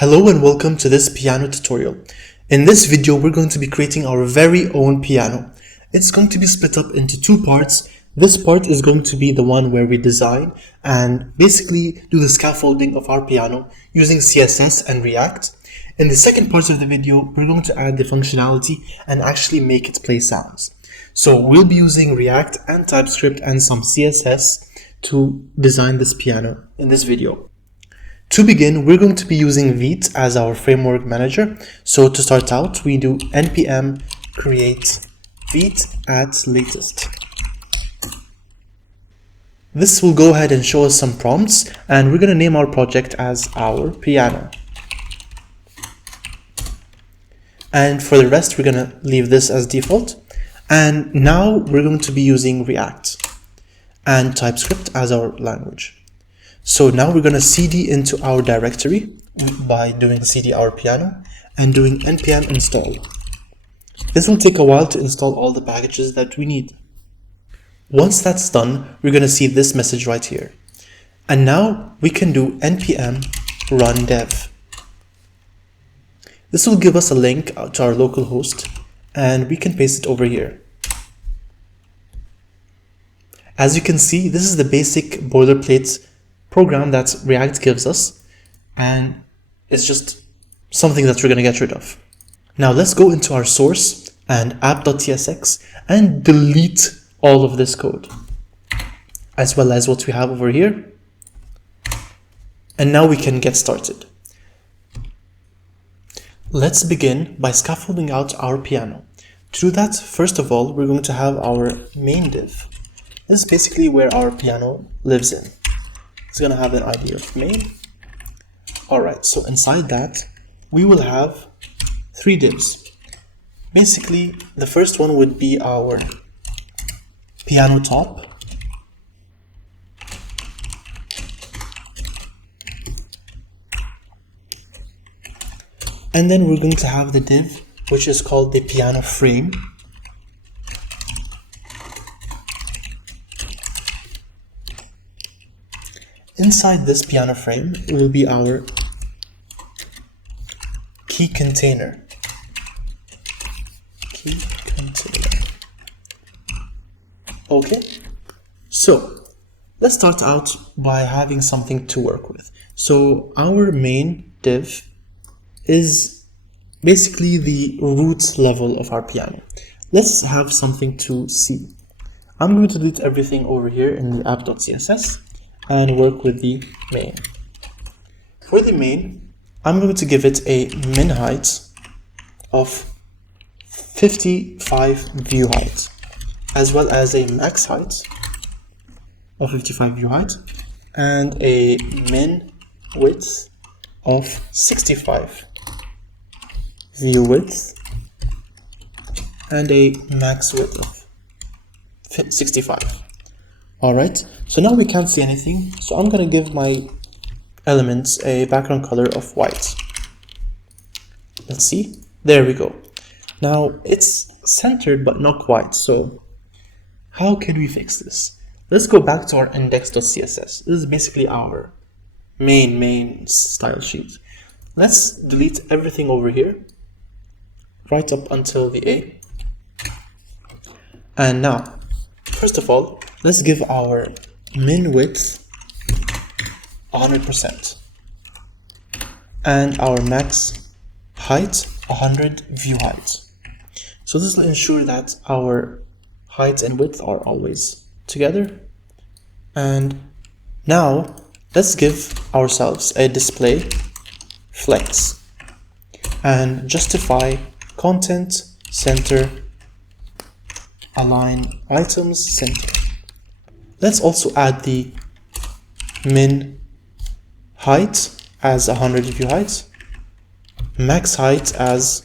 Hello and welcome to this piano tutorial. In this video, we're going to be creating our very own piano. It's going to be split up into two parts. This part is going to be the one where we design and basically do the scaffolding of our piano using CSS and React. In the second part of the video, we're going to add the functionality and actually make it play sounds. So we'll be using React and TypeScript and some CSS to design this piano in this video. To begin, we're going to be using Vite as our framework manager. So to start out, we do npm create Vite at latest. This will go ahead and show us some prompts, and we're going to name our project as our piano. And for the rest, we're going to leave this as default. And now we're going to be using React and TypeScript as our language. So now we're going to cd into our directory by doing cd our piano and doing npm install. This will take a while to install all the packages that we need. Once that's done, we're going to see this message right here. And now we can do npm run dev. This will give us a link to our local host and we can paste it over here. As you can see, this is the basic boilerplate program that React gives us, and it's just something that we're going to get rid of. Now let's go into our source and app.tsx and delete all of this code, as well as what we have over here. And now we can get started. Let's begin by scaffolding out our piano. To do that, first of all, we're going to have our main div. This is basically where our piano lives in. It's going to have an ID of main. Alright, so inside that, we will have three divs. Basically, the first one would be our piano top. And then we're going to have the div, which is called the piano frame. Inside this piano frame will be our key container. Okay, so let's start out by having something to work with. So our main div is basically the root level of our piano. Let's have something to see. I'm going to delete everything over here in the app.css and work with the main. For the main, I'm going to give it a min height of 55 view height, as well as a max height of 55 view height, and a min width of 65 view width, and a max width of 65. Alright, so now we can't see anything, so I'm going to give my elements a background color of white. Let's see, there we go. Now it's centered but not quite, so how can we fix this? Let's go back to our index.css. This is basically our main style sheet. Let's delete everything over here, right up until the A. And now, first of all, let's give our min width 100% and our max height 100 view height. So this will ensure that our height and width are always together. And now let's give ourselves a display flex and justify content center align items center. Let's also add the min height as 100 view height, max height as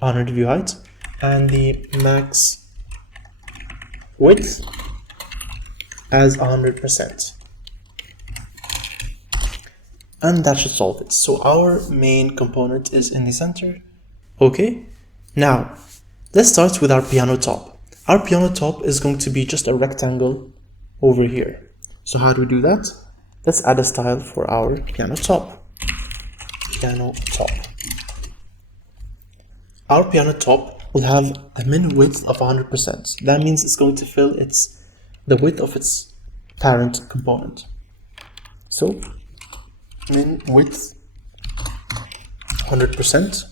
100 view height, and the max width as 100%. And that should solve it. So our main component is in the center. Okay, now let's start with our piano top. Our piano top is going to be just a rectangle over here. So how do we do that? Let's add a style for our piano top. piano top. Our piano top will have a min width of 100%. That means it's going to fill the width of its parent component. So min width 100%,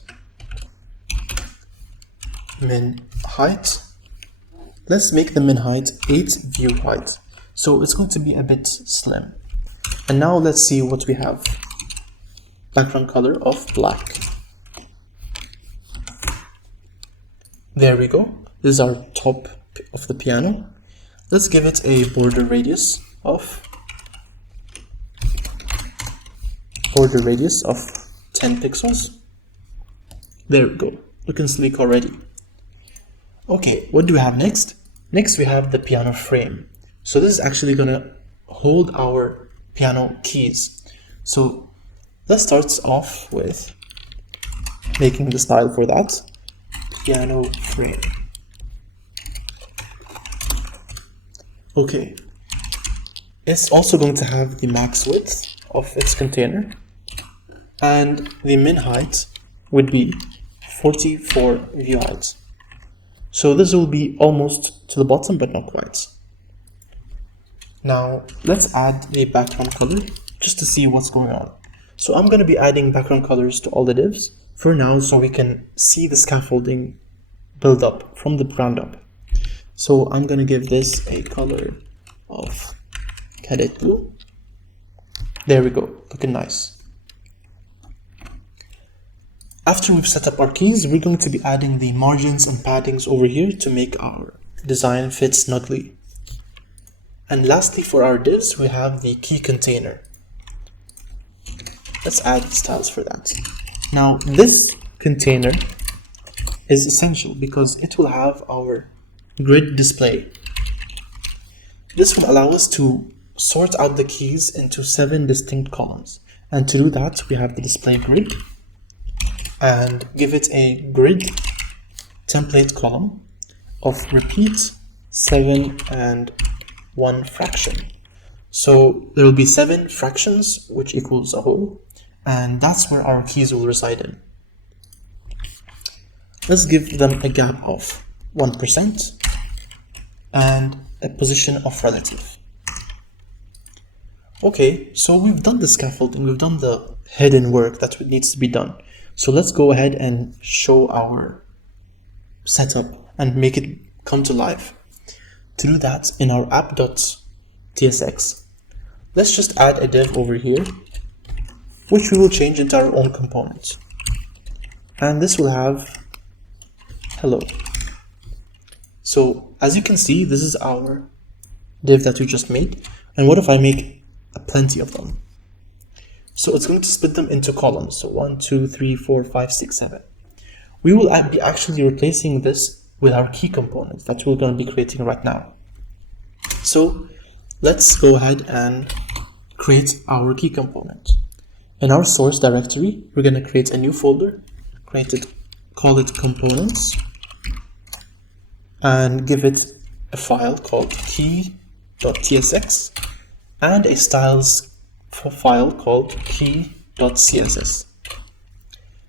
min height. Let's make the min height 8 view height. So it's going to be a bit slim. And now let's see what we have. Background color of black. There we go. This is our top of the piano. Let's give it a border radius of 10 pixels. There we go. Looking sleek already. Okay, what do we have next? Next we have the piano frame. So this is actually gonna hold our piano keys. So let's start off with making the style for that. Piano frame. Okay. It's also going to have the max width of its container, and the min height would be 44 view height. So this will be almost to the bottom, but not quite. Now let's add the background color just to see what's going on. So I'm going to be adding background colors to all the divs for now, so we can see the scaffolding build up from the ground up. So I'm going to give this a color of cadet blue. There we go, looking nice. After we've set up our keys, we're going to be adding the margins and paddings over here to make our design fit snugly. And lastly, for our divs, we have the key container. Let's add styles for that. Now, this container is essential because it will have our grid display. This will allow us to sort out the keys into 7 distinct columns. And to do that, we have the display grid and give it a grid template column of repeat 7 and 1 fraction. So there will be 7 fractions, which equals a whole, and that's where our keys will reside in. Let's give them a gap of 1% and a position of relative. Okay, so we've done the scaffolding, we've done the hidden work that needs to be done. So let's go ahead and show our setup and make it come to life. To do that, in our app.tsx, let's just add a div over here, which we will change into our own component. And this will have hello. So as you can see, this is our div that we just made. And what if I make plenty of them? So it's going to split them into columns. So 1, 2, 3, 4, 5, 6, 7. We will be actually replacing this with our key component that we're going to be creating right now. So let's go ahead and create our key component. In our source directory, we're going to create a new folder, call it components, and give it a file called key.tsx and a styles file called key.css.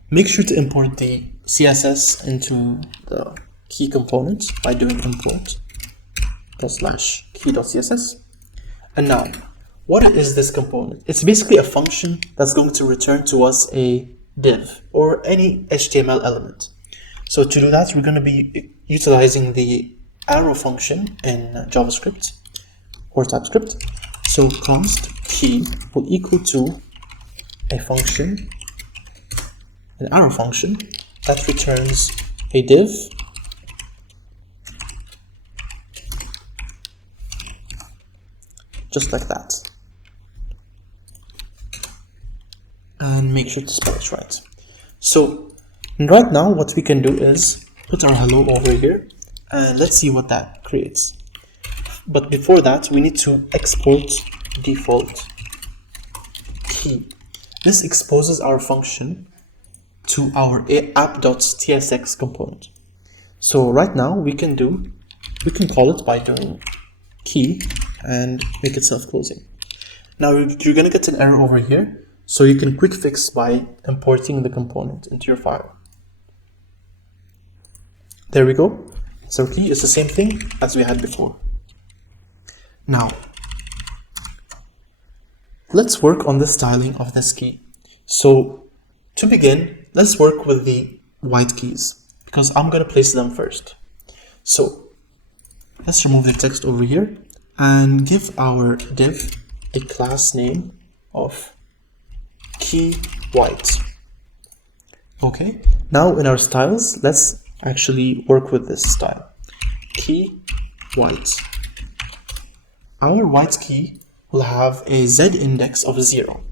Make sure to import the CSS into the key component by doing import /key.css. And now, what is this component? It's basically a function that's going to return to us a div or any HTML element. So to do that, we're going to be utilizing the arrow function in JavaScript or TypeScript. So const key will equal to a function, an arrow function that returns a div just like that. And make sure to spell it right. So right now what we can do is put our hello over here and let's see what that creates. But before that, we need to export default key. This exposes our function to our app.tsx component. So right now we can call it by doing key and make it self-closing. Now you're going to get an error over here. So you can quick fix by importing the component into your file. There we go. So key is the same thing as we had before. Now, let's work on the styling of this key. So to begin, let's work with the white keys because I'm going to place them first. So let's remove the text over here and give our div a class name of key white. Okay, now in our styles, let's actually work with this style. Key white. Our white key will have a Z index of 0.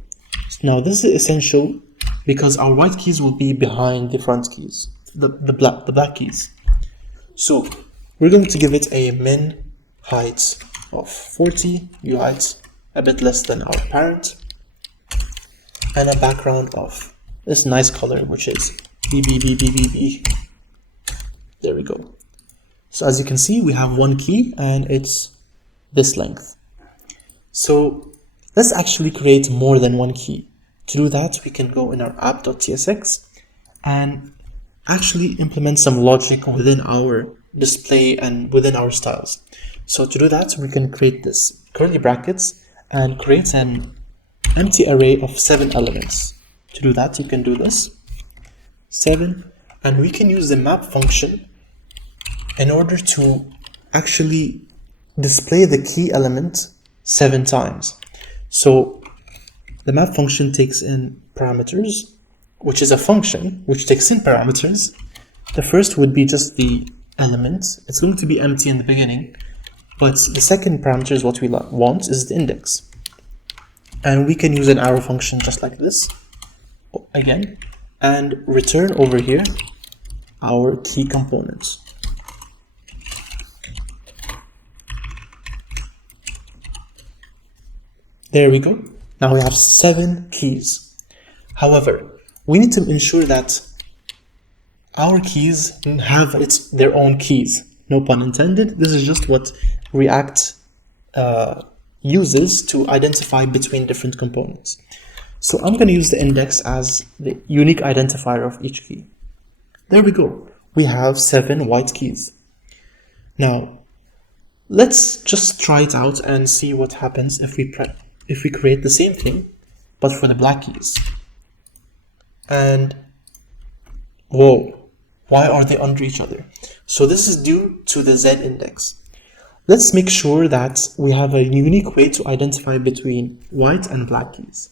Now this is essential because our white keys will be behind the front keys, the black keys. So we're going to give it a min height of 40, view height a bit less than our parent, and a background of this nice color, which is BBBBBB. There we go. So as you can see, we have one key and it's this length. So let's actually create more than one key. To do that, we can go in our app.tsx and actually implement some logic within our display and within our styles. So to do that, we can create this curly brackets and create an empty array of 7 elements. To do that, you can do this 7, and we can use the map function in order to actually display the key element 7 times. So the map function takes in parameters, which is a function which takes in parameters. The first would be just the element. It's going to be empty in the beginning, but the second parameter is what we want is the index. And we can use an arrow function just like this again and return over here our key components. There we go. Now we have 7 keys. However, we need to ensure that our keys have their own keys. No pun intended. This is just what React uses to identify between different components. So I'm going to use the index as the unique identifier of each key. There we go. We have 7 white keys. Now, let's just try it out and see what happens if we create the same thing, but for the black keys. And whoa, why are they under each other? So this is due to the Z index. Let's make sure that we have a unique way to identify between white and black keys.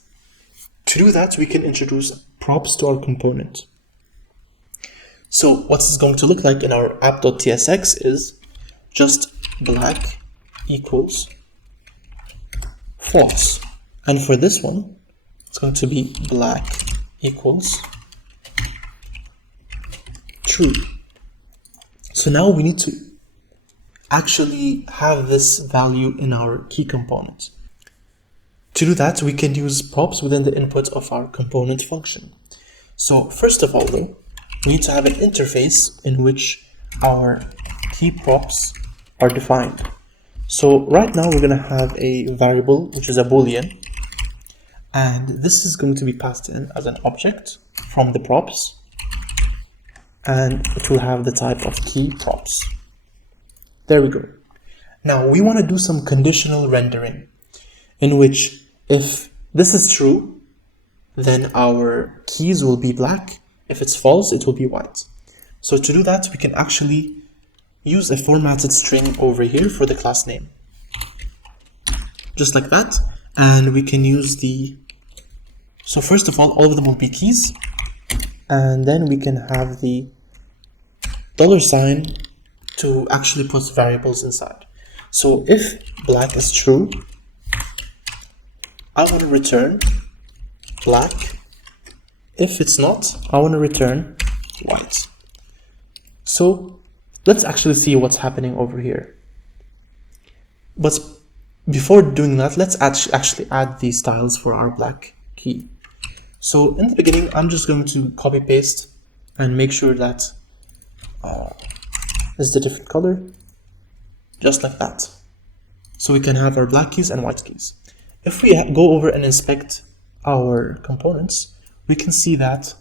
To do that, we can introduce props to our component. So what it's going to look like in our app.tsx is just black equals false. And for this one, it's going to be black equals true. So now we need to actually have this value in our key component. To do that, we can use props within the input of our component function. So first of all though, we need to have an interface in which our key props are defined. So right now we're going to have a variable which is a boolean, and this is going to be passed in as an object from the props, and it will have the type of key props. There we go. Now we want to do some conditional rendering in which if this is true, then our keys will be black. If it's false, it will be white. So to do that, we can actually use a formatted string over here for the class name. Just like that. And we can use so first of all of them will be keys. And then we can have the $sign to actually put variables inside. So if black is true, I want to return black. If it's not, I want to return white. So let's actually see what's happening over here. But before doing that, let's actually add the styles for our black key. So in the beginning, I'm just going to copy paste and make sure that is the different color, just like that. So we can have our black keys and white keys. If we go over and inspect our components, we can see that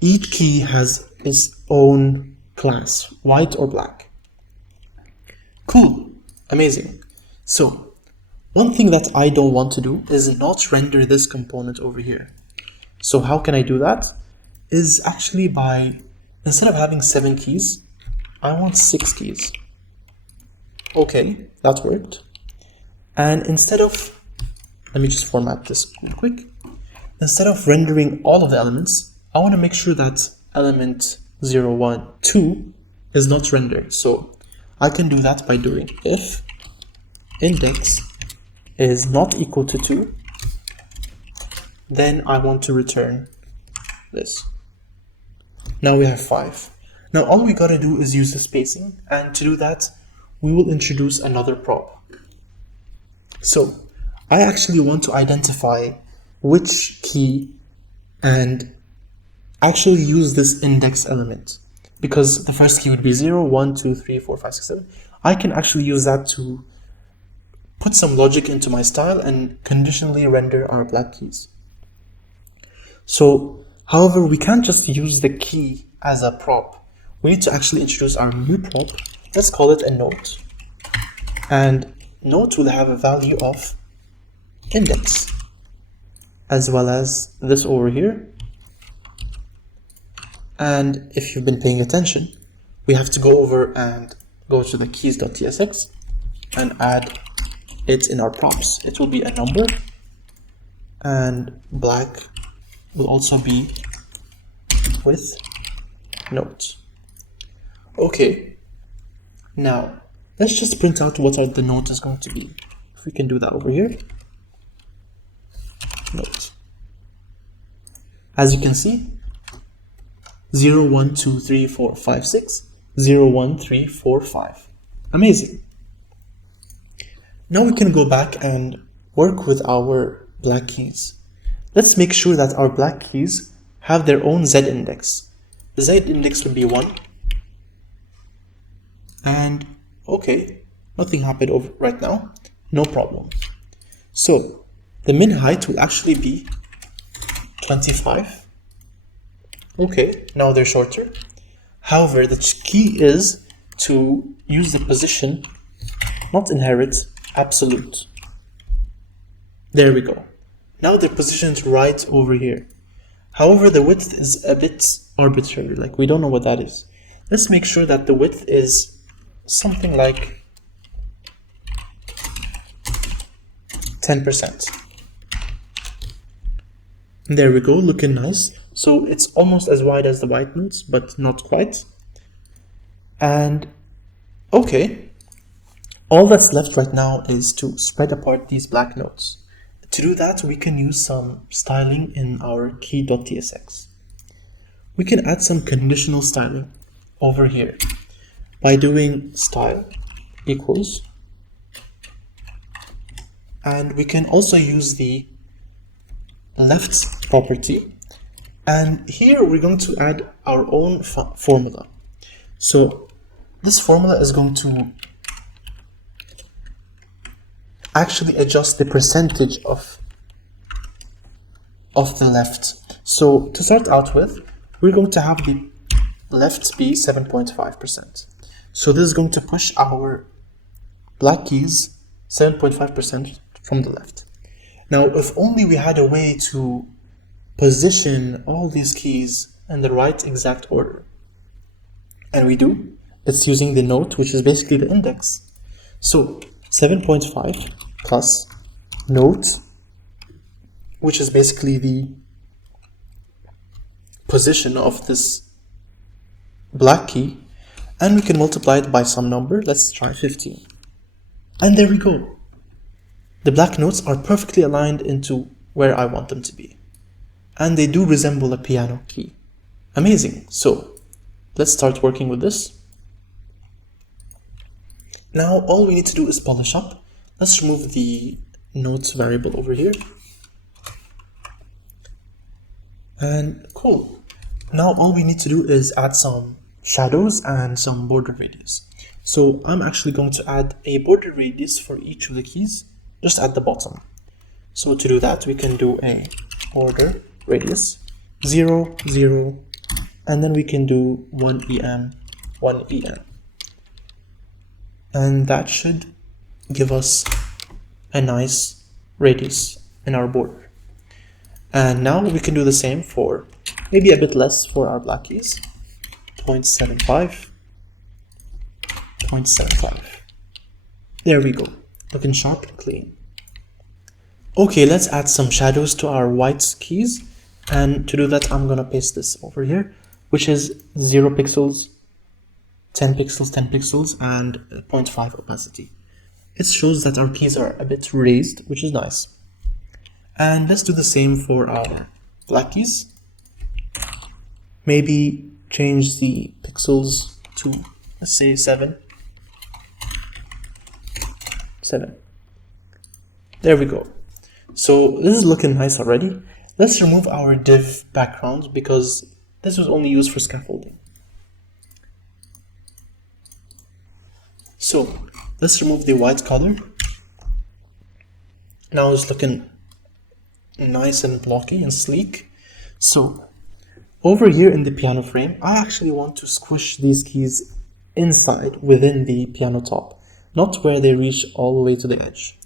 each key has its own class, white or black. Cool, amazing. So one thing that I don't want to do is not render this component over here. So how can I do that? Is actually by, instead of having 7 keys, I want 6 keys. Okay, that worked. And instead of, let me just format this real quick. Instead of rendering all of the elements, I want to make sure that element 0, 1, 2 is not rendered. So I can do that by doing if index is not equal to 2, then I want to return this. Now we have 5. Now all we gotta do is use the spacing, and to do that, we will introduce another prop. So I actually want to identify which key and actually use this index element, because the first key would be 0, 1, 2, 3, 4, 5, 6, 7. I can actually use that to put some logic into my style and conditionally render our black keys. So, however, we can't just use the key as a prop. We need to actually introduce our new prop. Let's call it a note. And note will have a value of index, as well as this over here. And if you've been paying attention, we have to go over and go to the keys.tsx and add it in our props. It will be a number, and black will also be with note. Okay, now let's just print out what the note is going to be. If we can do that over here, note. As you can see, 0, 1, 2, 3, 4, 5, 6, 0, 1, 3, 4, 5. Amazing. Now we can go back and work with our black keys. Let's make sure that our black keys have their own z-index. The z-index would be 1. And okay, nothing happened over right now, no problem. So the min height will actually be 25. Okay, now they're shorter. However, the key is to use the position, not inherit, absolute. There we go. Now they're positioned right over here. However, the width is a bit arbitrary, like we don't know what that is. Let's make sure that the width is something like 10%. There we go, looking nice. So it's almost as wide as the white notes, but not quite. And okay, all that's left right now is to spread apart these black notes. To do that, we can use some styling in our key.tsx. We can add some conditional styling over here by doing style equals, and we can also use the left property, and here we're going to add our own formula. So this formula is going to actually adjust the percentage of the left. So to start out with, we're going to have the left be 7.5%. So this is going to push our black keys 7.5% from the left. Now, if only we had a way to position all these keys in the right exact order. And we do. It's using the note, which is basically the index. So 7.5 plus note, which is basically the position of this black key, and we can multiply it by some number. Let's try 15. And there we go. The black notes are perfectly aligned into where I want them to be. And they do resemble a piano key. Amazing. So let's start working with this. Now all we need to do is polish up. Let's remove the notes variable over here. And cool. Now all we need to do is add some shadows and some border radius. So I'm actually going to add a border radius for each of the keys, just at the bottom. So to do that, we can do a border radius 0, 0, and then we can do 1 em, 1 em. And that should give us a nice radius in our border. And now we can do the same for maybe a bit less for our black keys. 0.75, 0.75. There we go, looking sharp and clean. Okay, let's add some shadows to our white keys. And to do that, I'm gonna paste this over here, which is 0 pixels, 10 pixels, 10 pixels, and 0.5 opacity. It shows that our keys are a bit raised, which is nice. And let's do the same for our black keys. Maybe change the pixels to, let's say, 7. 7. There we go. So this is looking nice already. Let's remove our div background because this was only used for scaffolding. So let's remove the white color. Now it's looking nice and blocky and sleek. So over here in the piano frame, I actually want to squish these keys inside within the piano top, not where they reach all the way to the edge.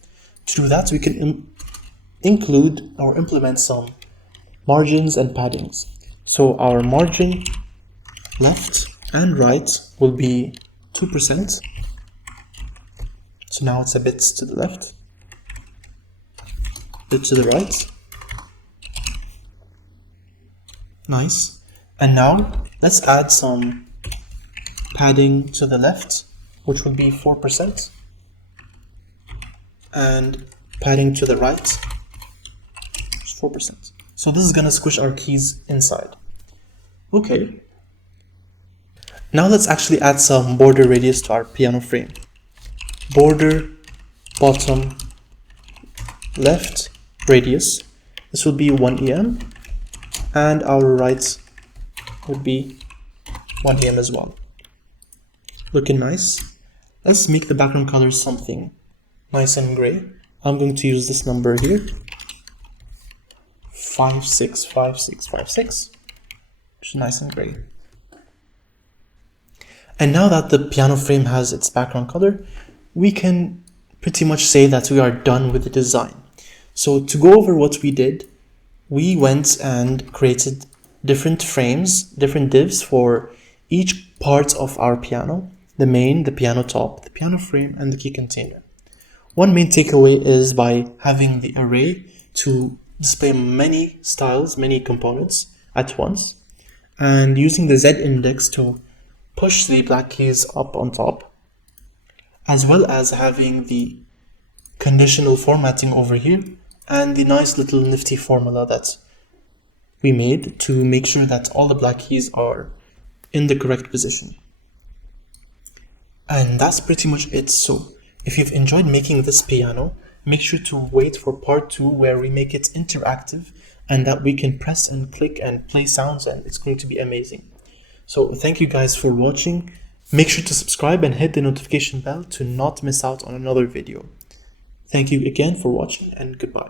To do that, we can include or implement some margins and paddings. So our margin left and right will be 2%. So now it's a bit to the left, a bit to the right. Nice. And now let's add some padding to the left, which would be 4%, and padding to the right, 4%. So this is gonna squish our keys inside. Okay. Now let's actually add some border radius to our piano frame. Border bottom left radius. This will be 1 em, and our right would be 1 em as well. Looking nice. Let's make the background color something nice and gray. I'm going to use this number here, 565656, which is nice and gray. And now that the piano frame has its background color, we can pretty much say that we are done with the design. So to go over what we did, we went and created different frames, different divs for each part of our piano: the main, the piano top, the piano frame, and the key container. One main takeaway is by having the array to display many styles, many components at once, and using the Z index to push the black keys up on top, as well as having the conditional formatting over here and the nice little nifty formula that we made to make sure that all the black keys are in the correct position. And that's pretty much it. So if you've enjoyed making this piano, make sure to wait for part 2 where we make it interactive and that we can press and click and play sounds, and it's going to be amazing. So thank you guys for watching. Make sure to subscribe and hit the notification bell to not miss out on another video. Thank you again for watching, and goodbye.